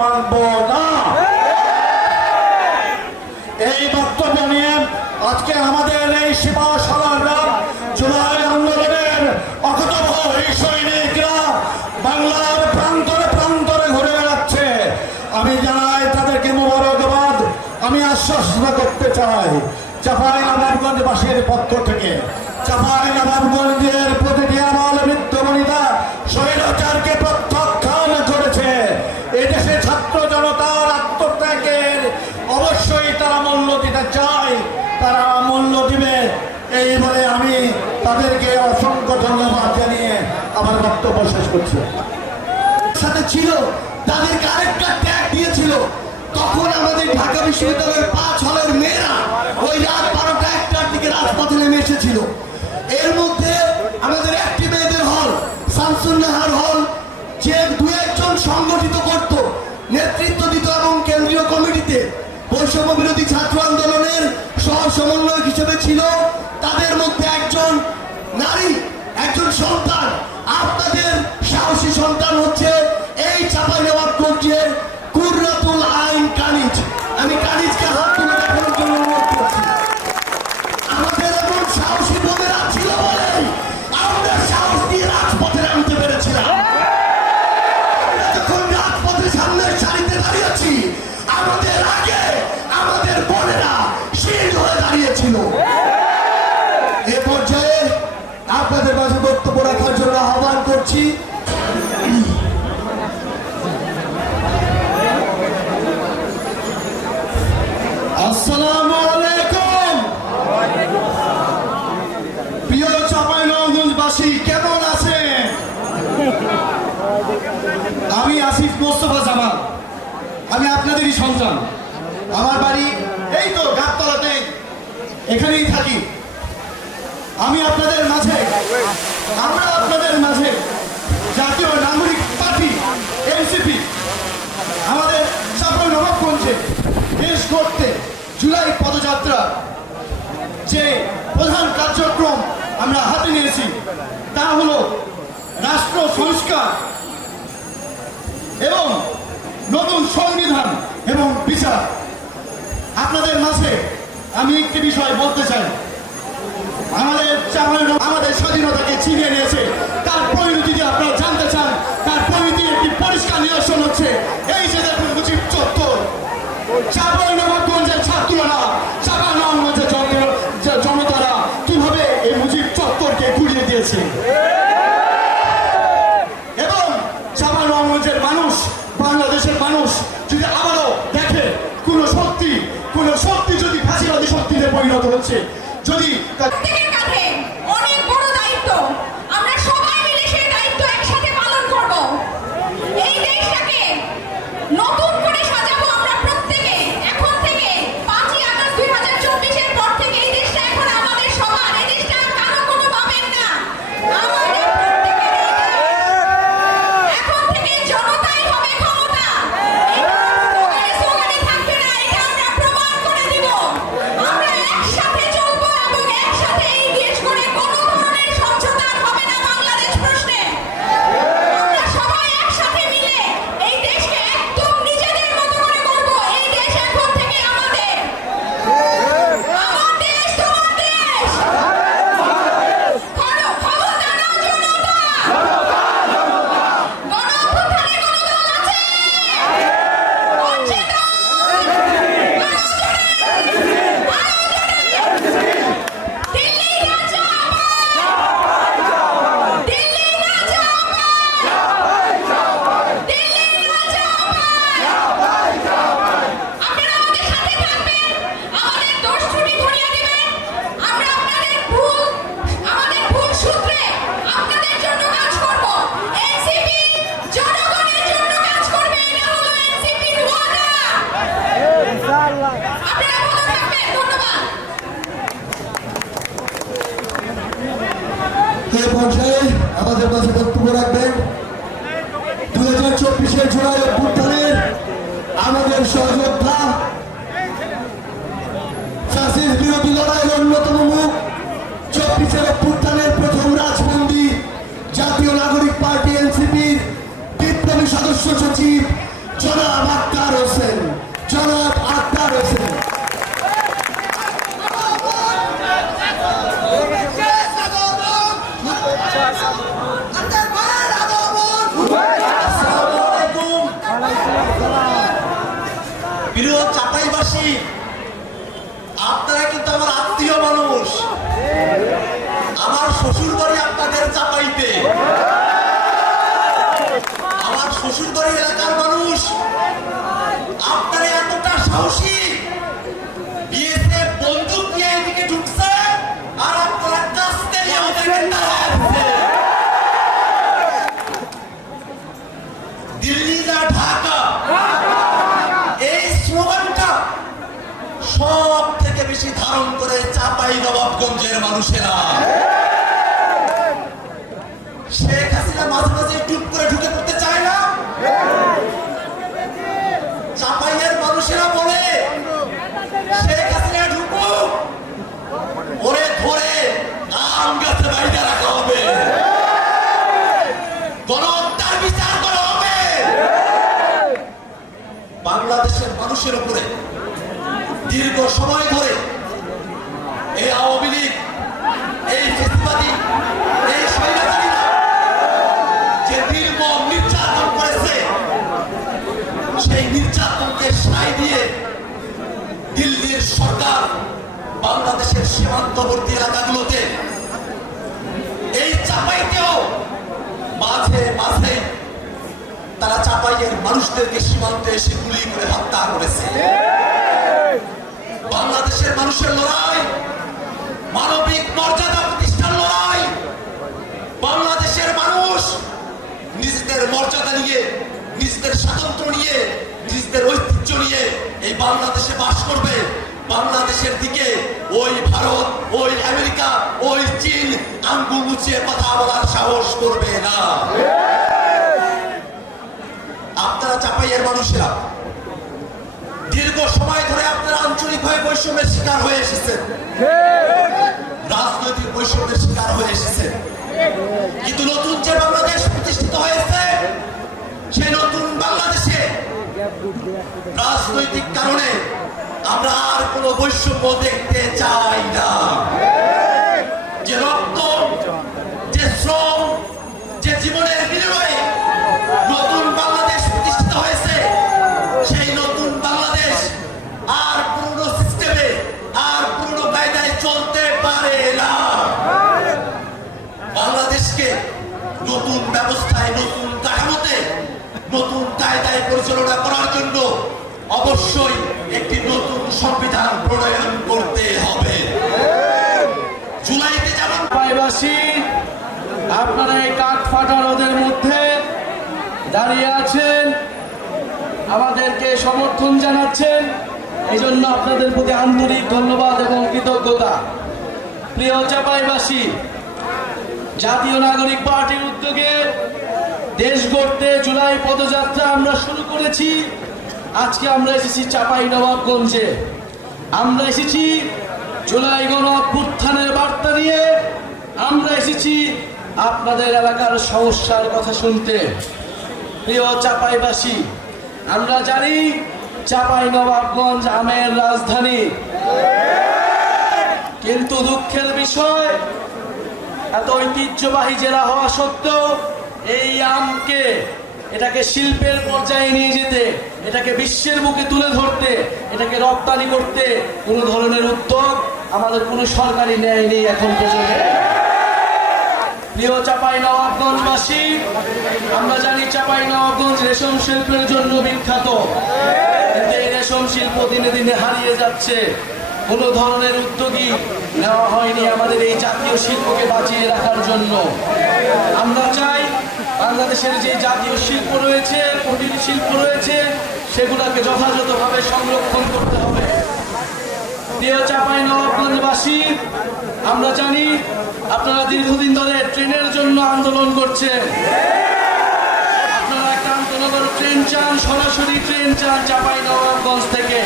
মানব না। এই বক্তব্য নিয়ে আজকে আমাদের এই শিবা সলাররা জুলাই আন্দোলনের অকুতোভয় সৈনিকরা বাংলার প্রান্তরে প্রান্তরে ঘুরে বেড়াচ্ছে। আমি জানাই তাদেরকে মোবারকবাদ। আমি আশ্বস্ত করতে চাই চাঁপাইনবাবগঞ্জবাসীর পক্ষ থেকে, চাঁপাইনবাবগঞ্জের প্রতিটি আমল বিদ্যমণিতা স্বৈরাচারকে প্রত্যাখ্যান করেছে। এদেশে ছাত্র জনতার আত্মত্যাগের অবশ্যই তারা মূল্য দিতে চায়, তারা মূল্য দিবে। এই বলে আমি তাদেরকে অসংখ্য ধন্যবাদ জানিয়ে আমার বক্তব্য শেষ করছি। সাথে ছিল তাদেরকে আরেকটা ট্যাগ দিয়েছিল। তখন আমাদের ঢাকা বিশ্ববিদ্যালয়ের 5 হলের মেয়েরা ওই রাত 12টা 1টার দিকে রাজপথে নেমে এসেছিল। এর মধ্যে আমাদের একটি মেয়েদের হল শামসুন্নাহার হল, যে 2-1 জন সংগঠিত করত, নেতৃত্ব দিত এবং কেন্দ্রীয় কমিটিতে বৈষম্য বিরোধী ছাত্র আন্দোলনের সহ সমন্বয়ক হিসেবে ছিল। তাদের মধ্যে একজন নারী, একজন সন্তান, আপনাদের সাহসী সন্তান হচ্ছে এই চাঁপাইনবাবগঞ্জের কুররাতুল আইন কানিজ। আমি কানিজকে হাত তুলে দেখানোর জন্য অনুরোধ করছি। আমাদের এমন সাহসী বোনেরা ছিল বলেই আমরা সাহস দিয়ে রাজপথে নামতে পেরেছিলাম। আমরা যখন রাজপথে সামনের সারিতে দাঁড়িয়েছি, আমাদের আগে আমাদের বোনেরা শীল হয়ে দাঁড়িয়েছিল। এ পর্যায়ে আপনাদের মাঝে বক্তব্য রাখার জন্য আহ্বান করছি আসসালামু আলাইকুম। প্রিয় চাঁপাইনবাবগঞ্জবাসী, কেমন আছেন? আমি আসিফ মোস্তফা জামাল, আমি আপনাদেরই সন্তান। আমার বাড়ি এই তো গাবতলাতে, এখানেই থাকি। আমি আপনাদের মাঝে, আমরা আপনাদের মাঝে জাতীয় নাগরিক পার্টি এনসিপি আমাদের চাঁপাইনবাবগঞ্জে দেশ গড়তে জুলাই পদযাত্রা যে প্রধান কার্যক্রম আমরা হাতে নিয়েছি তা হলো রাষ্ট্র সংস্কার এবং নতুন সংবিধান এবং বিচার। আপনাদের মাঝে আমি একটি বিষয় বলতে চাই। আমাদের স্বাধীনতাকে ছিনিয়ে নিয়েছে, তার পরিণতি যে আপনারা জানতে চান, তার পরিণতির একটি পরিষ্কার নিদর্শন হচ্ছে এই যে দেখুন মুজিব চত্বর। চাঁপাইনবাবগঞ্জের ছাত্ররা, চাঁপাইনবাবগঞ্জের জনতারা কিভাবে এই মুজিব চত্বরকে গুড়িয়ে দিয়েছে এবং চাঁপাইনবাবগঞ্জের মানুষ, বাংলাদেশের মানুষ যদি আবারও দেখে কোন শক্তি যদি ফাঁসিবাদী শক্তিতে পরিণত হচ্ছে, যদি অনেক বড় দায়িত্ব, আমরা সবাই মিলে সেই দায়িত্ব একসাথে পালন করব। এই দেশটাকে নতুন করে সাজাবো আমরা প্রত্যেকে। এখন থেকে 5ই আগস্ট 2024-এর পর থেকে এই দেশটা এখন আমাদের সবার। এই দেশটা কারো কোনো পাবেন না, আমাদের প্রত্যেকের। এখন থেকে জনতাই হবে ক্ষমতা। স্লোগানে থাকবে না, এটা আমরা প্রমাণ করে দিব। আমরা একসাথে চলবো এবং একসাথে এই দেশ করে কোনো ধরনের সমঝোতা হবে না বাংলাদেশ প্রশ্নে। আমরা সবাই একসাথে মিলে এই দেশকে একদম নিজেদের মতো করে করব। এই দেশ এখন থেকে আমাদের। আমার দেশ, তোমার দেশ। খবর জানাও জনতা। গণঅভ্যুত্থানে কোনো দল আছে? দিল্লি না চাপাই, দিল্লি না চাপাই, দিল্লি না চাপাই। আপনারা আমাদের সাথে থাকবেন, আমাদের দোষ ত্রুটি ধরিয়ে দিবেন। আমরা আমাদের ভুল সূত্রে আপনাদের জন্য কাজ করব। এনসিপি জনগণের জন্য কাজ করবে, এটা হলো এনসিপির ওয়াদা। আপনারা ভালো থাকবেন, ধন্যবাদ। এই পর্যায়ে আমাদের মাঝে বক্তব্য রাখবেন 2024-এর জুলাই অভ্যুত্থানের আমাদের সহযোদ্ধা, ফ্যাসিস্ট বিরোধী লড়াইয়ের অন্যতম মুখ, 24-এর অভ্যুত্থানের প্রথম রাজবন্দী, জাতীয় নাগরিক পার্টি এনসিপির বিপ্লবী সদস্য সচিব জনাব জনাব আক্তার হোসেন, জনাব আক্তার হোসেন। আসসালামু আলাইকুম। প্রিয় চাপাইবাসী, আপনারা কিন্তু আমার আত্মীয় মানুষ। আমার শ্বশুর বাড়ি আপনাদের চাপাইতে। আমার শ্বশুর বাড়ি এলাকার মানুষ। আপনারা এতটা সাহসী, বিএসএফ বন্দুক নিয়ে এদিকে ঢুকছে আর আপনারা কাস্তে নিয়ে ওদেরকে তাড়ায় দিচ্ছে। দিল্লি না ঢাকা, এই স্লোগানটা সব থেকে বেশি ধারণ করে চাপাই নবাবগঞ্জের মানুষেরা। শেখ হাসিনা মাঝে মাঝে টুপ করে ঢুকে পড়তে চায় না। চাপাইয়ের মানুষেরা বলে শেখ হাসিনা ঢুকুক, ওরে ধরে আম গাছে বাইরে রাখা হবে, গণহত্যার বিচার করা হবে। বাংলাদেশের মানুষের উপরে দীর্ঘ সময় ধরে এই আওয়ামী লীগ, এই ফেসিবাদী, এই স্বৈরাচারীরা যে নির্মম নির্যাতন করেছে, সেই নির্যাতনকে সায় দিয়ে দিল্লির সরকার বাংলাদেশের সীমান্তবর্তী এলাকাগুলোতে, এই চাপাইতেও মাঝে মাঝে তারা চাপাইয়ের মানুষদেরকে সীমান্তে এসে গুলি করে হত্যা করেছে। বাংলাদেশের মানুষের লড়াই, মানবিক মর্যাদা প্রতিষ্ঠার লড়াই। বাংলাদেশের মানুষ নিজেদের মর্যাদা নিয়ে, নিজেদের স্বাতন্ত্র্য নিয়ে, নিজেদের ঐতিহ্য নিয়ে এই বাংলাদেশে বাস করবে। বাংলাদেশের দিকে ওই ভারত, ওই আমেরিকা, ওই চীন আঙ্গুল মুচিয়ে কথা বলার সাহস করবে না। আপনারা চাপাইয়ের মানুষেরা দীর্ঘ সময় ধরে আপনারা আঞ্চলিকভাবে বৈষম্যের শিকার হয়ে এসেছেন, রাজনৈতিক বৈষম্যের শিকার হয়ে এসেছেন। কিন্তু নতুন যে বাংলাদেশ প্রতিষ্ঠিত হয়েছে, সেই নতুন বাংলাদেশে রাজনৈতিক কারণে আমরা আর কোনো বৈষম্য দেখতে চাই না। যে রক্ত, যে শ্রম, যে জীবনের বিনিময়ে নতুন বাংলাদেশ প্রতিষ্ঠিত হয়েছে, সেই নতুন বাংলাদেশ আর পুরনো সিস্টেমে, আর পুরনো কায়দায় চলতে পারে না। বাংলাদেশকে নতুন ব্যবস্থায়, নতুন কাঠামোতে, নতুন কায়দায় পরিচালনা করার জন্য অবশ্যই একটি নতুন সংবিধান প্রণয়ন করতে হবে। জুলাইতে যেমন চাপাইবাসী, আপনারা এই কাঠ ফাটা রোদের মধ্যে দাঁড়িয়ে আছেন, আমাদেরকে সমর্থন জানাচ্ছেন, এই জন্য আপনাদের প্রতি আন্তরিক ধন্যবাদ এবং কৃতজ্ঞতা। প্রিয় চাপাইবাসী, জাতীয় নাগরিক পার্টির উদ্যোগে দেশ গড়তে জুলাই পদযাত্রা আমরা শুরু করেছি। আজকে আমরা এসেছি চাপাই নবাবগঞ্জে। আমরা এসেছি জুলাই গণ অভ্যুত্থানের বার্তা নিয়ে। আমরা এসেছি আপনাদের এলাকার সমস্যার কথা শুনতে। প্রিয় চাপাইবাসী, আমরা জানি চাপাই নবাবগঞ্জ আমের রাজধানী, কিন্তু দুঃখের বিষয়, এত ঐতিহ্যবাহী জেলা হওয়া সত্ত্বেও এই আমকে, এটাকে শিল্পের পর্যায়ে নিয়ে যেতে, এটাকে বিশ্বের বুকে তুলে ধরতে, এটাকে রপ্তানি করতে কোনো ধরনের উদ্যোগ আমাদের কোনো সরকারি ন্যায় নেই এখন পর্যন্ত। প্রিয় চাপাই নবাবগঞ্জবাসী, আমরা জানি চাপাই নবাবগঞ্জ রেশম শিল্পের জন্য বিখ্যাত, কিন্তু এই রেশম শিল্প দিনে দিনে হারিয়ে যাচ্ছে। কোনো ধরনের উদ্যোগই নেওয়া হয়নি আমাদের এই জাতীয় শিল্পকে বাঁচিয়ে রাখার জন্য। আমরা চাই বাংলাদেশের যে জাতীয় শিল্প রয়েছে, কুটির শিল্প রয়েছে, সেগুলোকে যথাযথভাবে সংরক্ষণ করতে হবে। প্রিয় চাপাই নবাবগঞ্জবাসী, আমরা জানি আপনারা দীর্ঘদিন ধরে ট্রেনের জন্য আন্দোলন করছেন। আপনারা একটা আন্তনগর ট্রেন চান, সরাসরি ট্রেন চান চাপাই নবাবগঞ্জ থেকে।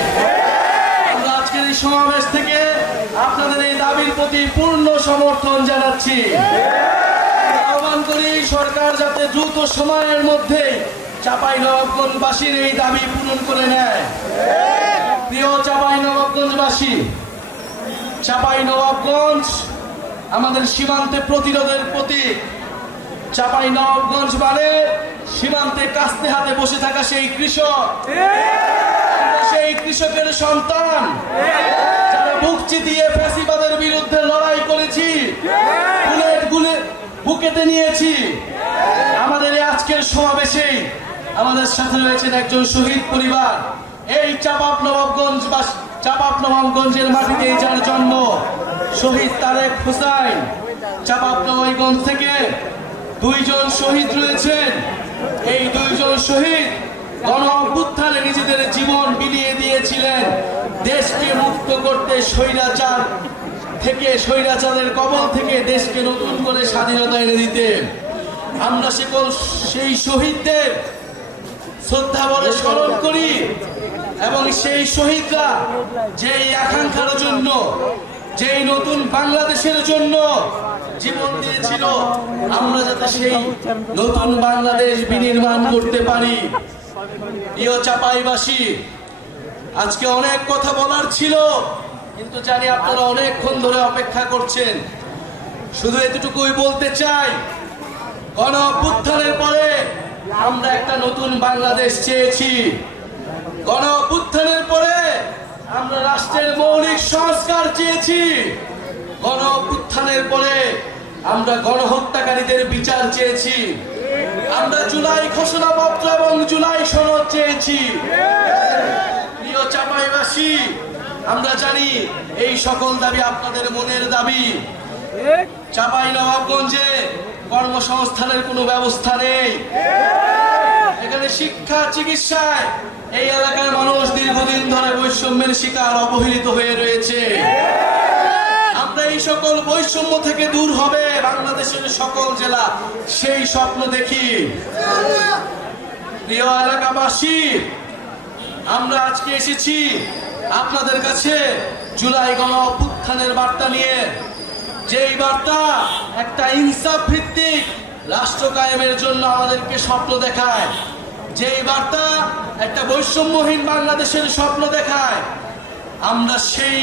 আমরা আজকের এই সমাবেশ থেকে আপনাদের এই দাবির প্রতি পূর্ণ সমর্থন জানাচ্ছি। আহ্বান করি সরকার যাতে দ্রুত সময়ের মধ্যে চাঁপাইনবাবগঞ্জবাসীর এই দাবি পূরণ করে নেয়। প্রিয় চাঁপাইনবাবগঞ্জবাসী, চাঁপাইনবাবগঞ্জ আমাদের সীমান্তে প্রতিরোধের প্রতীক। চাঁপাইনবাবগঞ্জ মানে সীমান্তে কাস্তে হাতে বসে থাকা সেই কৃষক, সেই কৃষকের সন্তান যারা বুক চিতিয়ে ফ্যাসিবাদের বিরুদ্ধে লড়াই করেছি, বুকেতে নিয়েছি। আমাদের এই আজকের সমাবেশে আমাদের সাথে রয়েছেন একজন শহীদ পরিবার। এই চাঁপাইনবাবগঞ্জের মাটিতে যার জন্ম, শহীদ তারেক হোসেন। চাঁপাইনবাবগঞ্জ থেকে 2 জন শহীদ রয়েছেন। এই 2 জন শহীদ গণ অভ্যুত্থানে নিজেদের জীবন বিলিয়ে দিয়েছিলেন দেশকে মুক্ত করতে, স্বৈরাচারের কবল থেকে দেশকে নতুন করে স্বাধীনতা এনে দিতে। আমরা সেই শহীদদের শ্রদ্ধা ভরে স্মরণ করি এবং সেই শহীদরা যেই আকাঙ্ক্ষার জন্য, যেই নতুন বাংলাদেশের জন্য জীবন দিয়েছিল, আমরা যাতে সেই নতুন বাংলাদেশ বিনির্মাণ করতে পারি। প্রিয় চাঁপাইবাসী, আজকে অনেক কথা বলার ছিল, কিন্তু জানি আপনারা অনেকক্ষণ ধরে অপেক্ষা করছেন। শুধু এতটুকুই বলতে চাই, গণ অভ্যুত্থানের পরে আমরা একটা নতুন বাংলাদেশ চেয়েছি। গণ অভ্যুত্থানের পরে আমরা রাষ্ট্রের মৌলিক সংস্কার চেয়েছি। গণ অভ্যুত্থানের পরে আমরা গণহত্যাকারীদের বিচার চেয়েছি। আমরা জুলাই ঘোষণাপত্র এবং জুলাই সনদ চেয়েছি। প্রিয় চাঁপাইবাসী, আমরা জানি এই সকল দাবি আপনাদের মনের দাবি। চাঁপাইনবাবগঞ্জে কর্মসংস্থানের কোনো ব্যবস্থা নেই। এখানে শিক্ষা, চিকিৎসায় এই এলাকার মানুষ দীর্ঘদিন ধরে বৈষম্যের শিকার, অবহেলিত হয়ে রয়েছে। আমরা এই সকল বৈষম্য থেকে দূর হবে বাংলাদেশের সকল জেলা, সেই স্বপ্ন দেখি। প্রিয় এলাকাবাসী, আমরা আজকে এসেছি আপনাদের কাছে জুলাই গণ অভ্যুত্থানের বার্তা নিয়ে। যেই বার্তা একটা ইনসাফ ভিত্তিক রাষ্ট্র কায়েমের জন্য আমাদেরকে স্বপ্ন দেখায়, যেই বার্তা একটা বৈষম্যহীন বাংলাদেশের স্বপ্ন দেখায়। আমরা সেই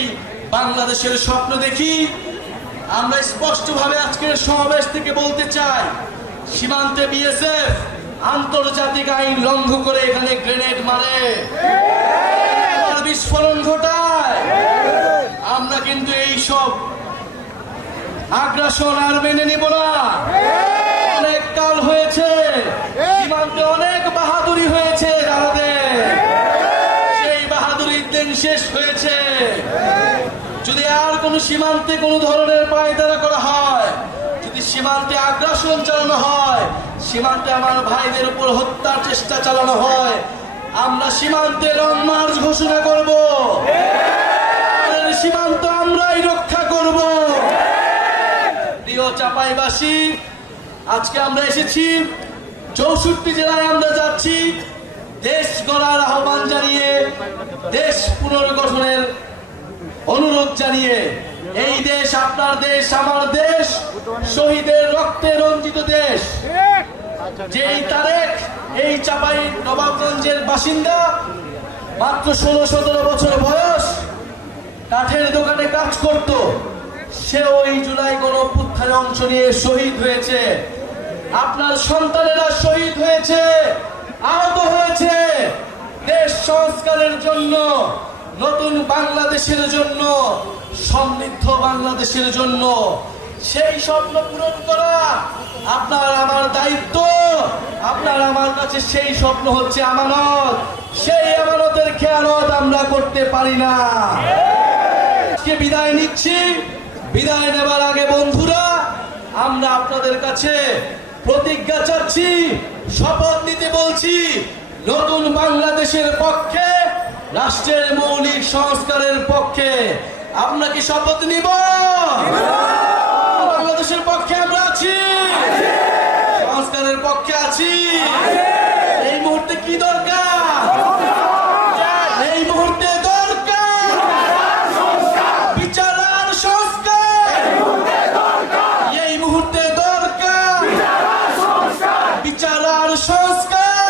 বাংলাদেশের স্বপ্ন দেখি। আমরা স্পষ্টভাবে আজকের সমাবেশ থেকে বলতে চাই, সীমান্তে বিএসএফ আন্তর্জাতিক আইন লঙ্ঘন করে এখানে গ্রেনেড মারে, বিস্ফোরণ ঘটায়। আমরা কিন্তু এই সব আগ্রাসন আর মেনে নিব না। অনেক কাল হয়েছে, সীমান্তে অনেক বাহাদুরি হয়েছে আমাদের, সেই বাহাদুরির দিন শেষ হয়েছে। যদি আর কোনো সীমান্তে কোনো ধরনের পায়তারা করা হয়, যদি সীমান্তে আগ্রাসন চালানো হয়, সীমান্তে আমার ভাইদের উপর হত্যার চেষ্টা চালানো হয়, আমরা সীমান্তে লং মার্চ ঘোষণা করব। সীমান্ত আমরাই রক্ষা করব। প্রিয় চাঁপাইবাসী, আজকে আমরা এসেছি 64 জেলায় আমরা যাচ্ছি দেশ গড়ার আহ্বান জানিয়ে, দেশ পুনর্গঠনের অনুরোধ জানিয়ে। এই দেশ আপনার দেশ, আমার দেশ, শহীদের রক্তে রঞ্জিত দেশ। যেই তারেক এই চাঁপাইনবাবগঞ্জের বাসিন্দা, মাত্র 16-17 বছর বয়স, কাঠের দোকানে কাজ করত, সেও এই জুলাই গণ অভ্যুত্থানে অংশ নিয়ে শহীদ হয়েছে। আপনার সন্তানেরা শহীদ হয়েছে, আহত হয়েছে দেশ সংস্কারের জন্য, নতুন বাংলাদেশের জন্য, সমৃদ্ধ বাংলাদেশের জন্য। সেই স্বপ্ন পূরণ করা আপনার আমার দায়িত্ব। আপনার আমার কাছে সেই স্বপ্ন হচ্ছে আমানত। সেই আমানতের খেয়ানত আমরা করতে পারি না। আজকে বিদায় নিচ্ছি। বিদায় নেবার আগে বন্ধুরা, আমরা আপনাদের কাছে প্রতিজ্ঞা চাচ্ছি, শপথ নিতে বলছি, নতুন বাংলাদেশের পক্ষে, রাষ্ট্রের মৌলিক সংস্কারের পক্ষে। আমরা কি শপথ নিব? বাংলাদেশের পক্ষে আমরা আছি, সংস্কারের পক্ষে আছি। এই মুহূর্তে কি দরকার? এই মুহূর্তে দরকার বিচার আর সংস্কার। এই মুহূর্তে দরকার বিচার আর সংস্কার।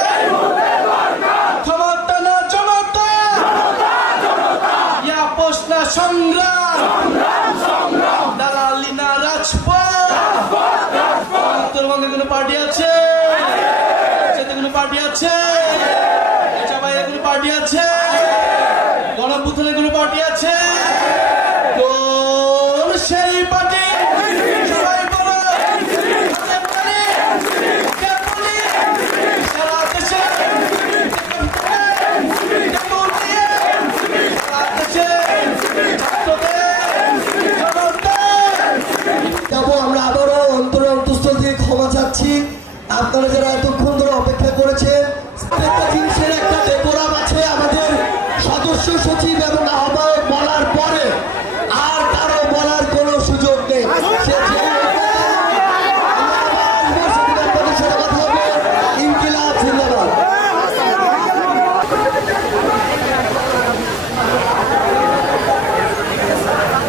সংগ্রাম দালালি না রাজপথ। উত্তরবঙ্গে কোনো পার্টি আছে? কোনো পার্টি আছে? চাপাইয়ে কোনো পার্টি আছে? গণঅভ্যুত্থানে কোনো পার্টি আছে? কোন সেই পার্টি? সবাই বলো। সারা দেশে যাবো আমরা আবারও অন্তরে অন্তঃস্থল থেকে ক্ষমা চাচ্ছি। আপনারা যারা এতক্ষণ ধরে অপেক্ষা করেছেন, প্রত্যেকটা জিনিসের একটা ডেকোরাম আছে। আমাদের সদস্য সচিব এবং আহ্বায়ক বলার পরে আর কারো বলার কোনো সুযোগ নেই। সে যে আপনাদের সাথে কথা হবে। ইনকিলাব জিন্দাবাদ।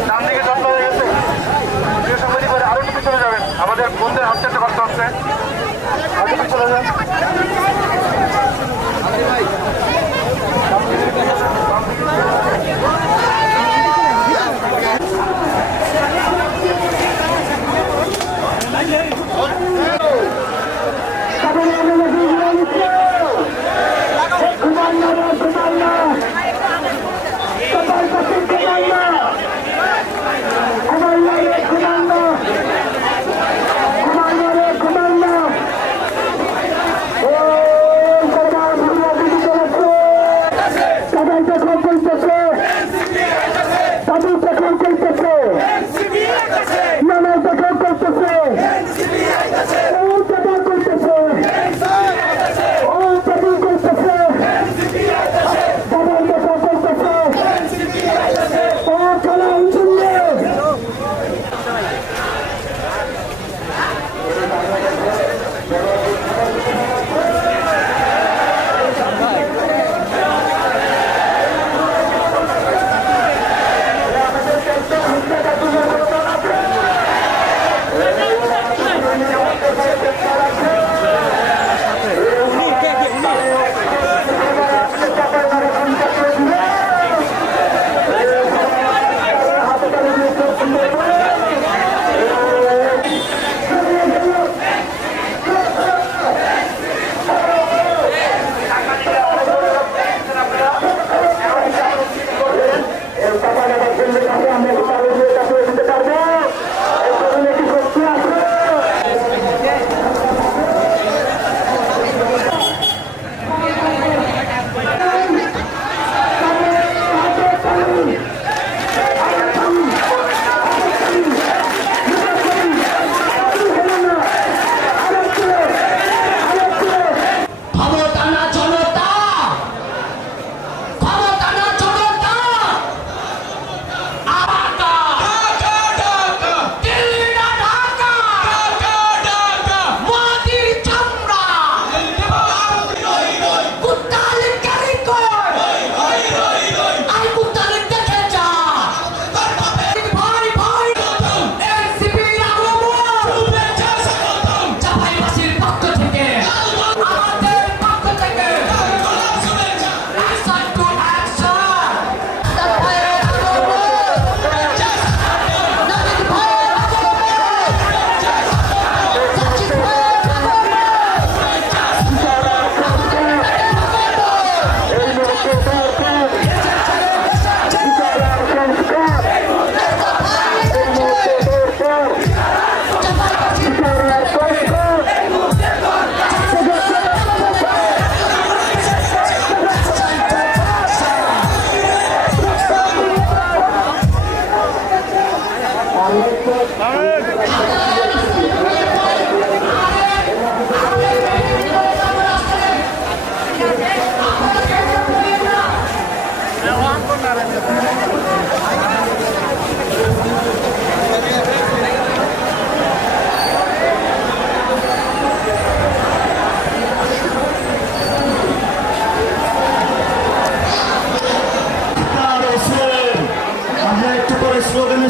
ডান দিকে যত্ন হয়ে গেছে প্রিয় সাংবাদিক ভাই, আরো একটু পিছনে যাবেন, আমাদের বন্ধুদের হাত চারটে কষ্ট হচ্ছে, আরো একটু পিছনে যান।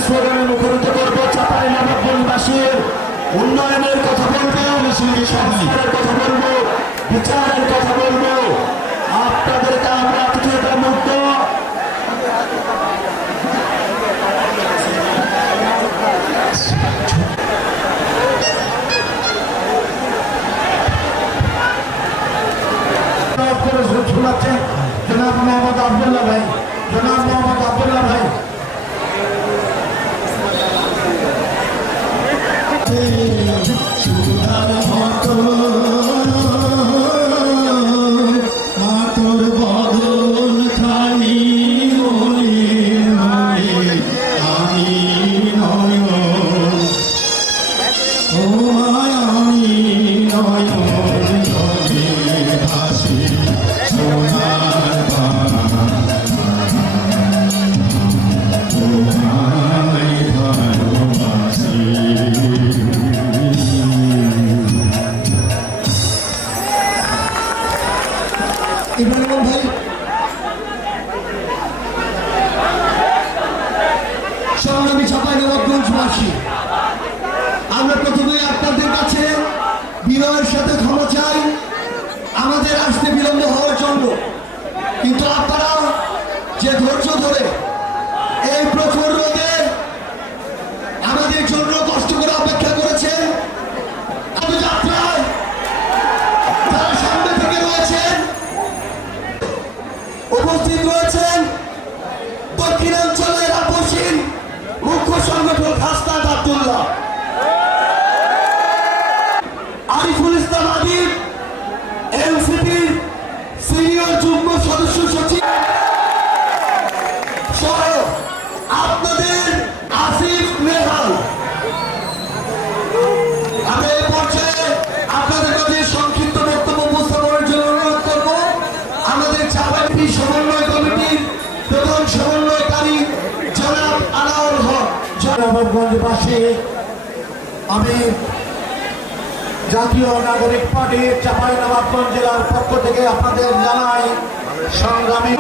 স্লোগানে মুখরিত করবো। চাঁপাইনবাবগঞ্জবাসীর উন্নয়নের কথা বলবো, সংস্কারের কথা বলবো, বিচারের কথা বলবো। আপনাদেরকে আমরা কিছুটা মুগ্ধ মোহাম্মদ আব্দুল্লাহ ভাই, জনাব মোহাম্মদ আব্দুল্লাহ ভাই। তোর বদন খালি মনে হয় আমি নয়ন, ও আমি নয়ন জলে ভাসি সোনার তোমায় ভালোবাসি। ইব্রাহিম ভাই, সংগ্রামী চাঁপাইনবাবগঞ্জবাসী, আমরা প্রথমে আপনাদের কাছে বিনয়ের সাথে ক্ষমা চাই আমাদের আসতে বিলম্ব হওয়ার জন্য। কিন্তু আপনারা যে ধৈর্য ধরে এই প্রচুর রোদে আমাদের জন্য কষ্ট করে অপেক্ষা করেছেন, যাত্রায় যারা সামনে থেকে রয়েছেন, উপস্থিত রয়েছেন দক্ষিণাঞ্চলের আপসীন মুখ্য সংগঠক হাসনাত আব্দুল্লাহ, আরিফুল ইসলাম আদিব, এনসিপির সিনিয়র যুগ্ম সদস্য সচিব সহ আপনাদের আসিফ নেহাল। আমরা এই পর্যায়ে আপনাদের কাছে সংক্ষিপ্ত বক্তব্য উপস্থাপনের জন্য অনুরোধ করব আমাদের চাঁপাইনবাবগঞ্জ সমন্বয় কমিটির প্রধান সমন্বয়কারী জনাব আনাউল হক। নবাবগঞ্জবাসী, আমি জাতীয় নাগরিক পার্টির চাঁপাইনবাবগঞ্জ জেলার পক্ষ থেকে আপনাদের জানাই সংগ্রামী